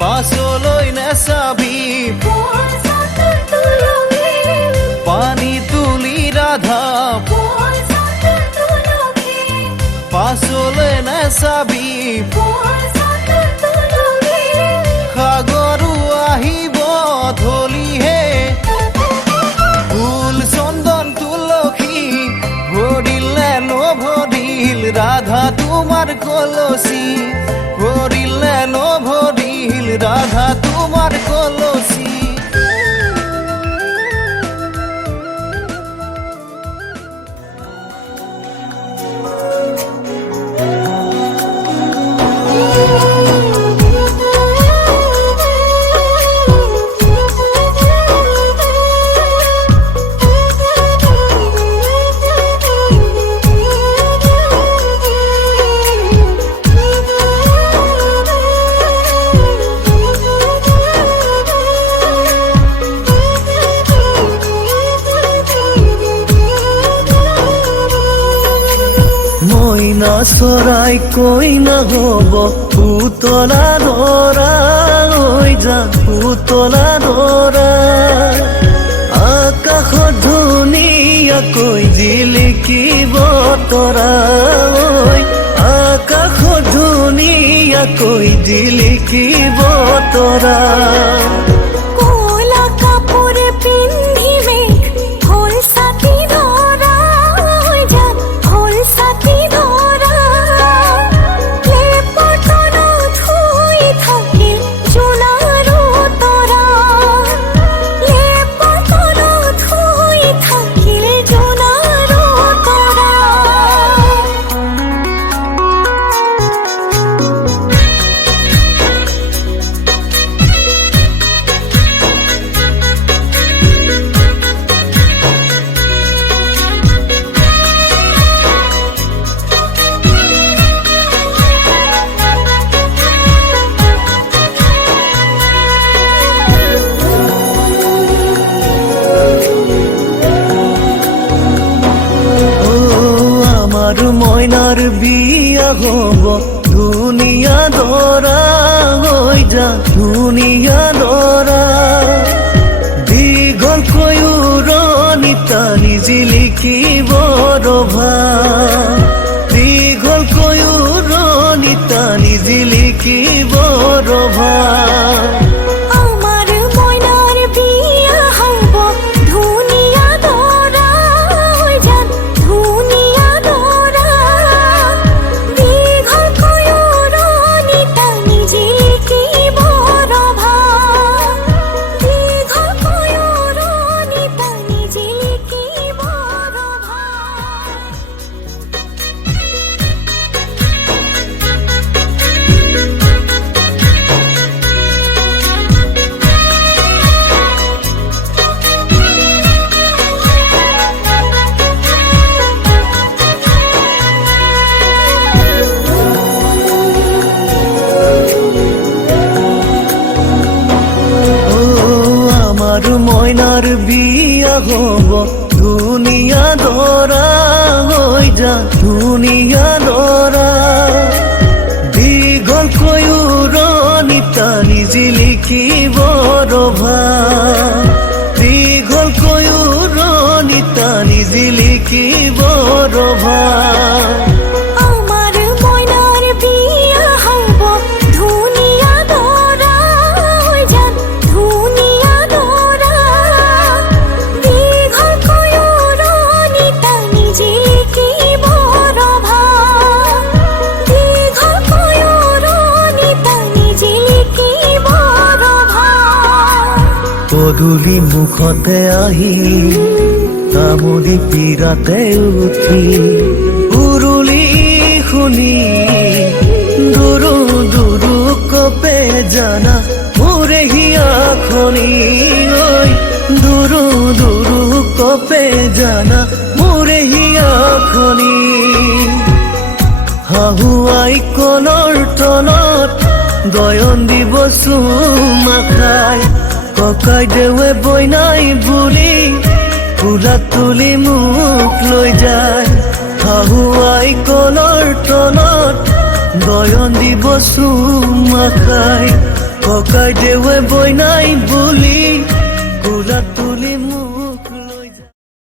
পাছলৈ নাচাবি পানী তুলি ৰাধা পাছলৈ নাচাবি সাগৰো আহিব ধলিহে ফুল চন্দন তুলসী ভৰিলে নভৰিল ৰাধা তোমাৰ কলচী ভৰিলে নভৰিল ৰাধা তোমাৰ কলসী মইনা চৰাই কইনা হব পুতলা ধৰা হৈ যা পুতলা ধৰা আকাশত ধুনীয়াকৈ জিলিকিব তৰা আকাশত ধুনীয়াকৈ জিলিকিব তৰা মইনাৰ বিয়া হব ধুনিয়া দৰা হৈ যা ধুনিয়া দৰা দীঘলকৈ উৰণি টানি জিলিকিব ৰভা দীঘলকৈ উৰণি টানি জিলিকিব ৰভা মইনাৰ বিয়া হব ধুনিয়া দৰা হৈ যা ধুনিয়া দৰা পদূলি মুখতে আহি তামোলি পীৰাতে উঠি উৰুলি শুনি দুৰু দুৰু কপে জানা মোৰে হিয়াখনি ঐ দুৰু দুৰু কপে জানা মোৰে হিয়াখনি হাহুৱাই কলৰ তলত গয়ন দিব চুমা খাই ককাই দেৱে বইনাই বুলি ফুলা তুলি মোক লৈ যায় হাহুৱাই কলৰ তলত গয়ন দিব চুমা খাই ককাই দেৱে বইনাই বুলি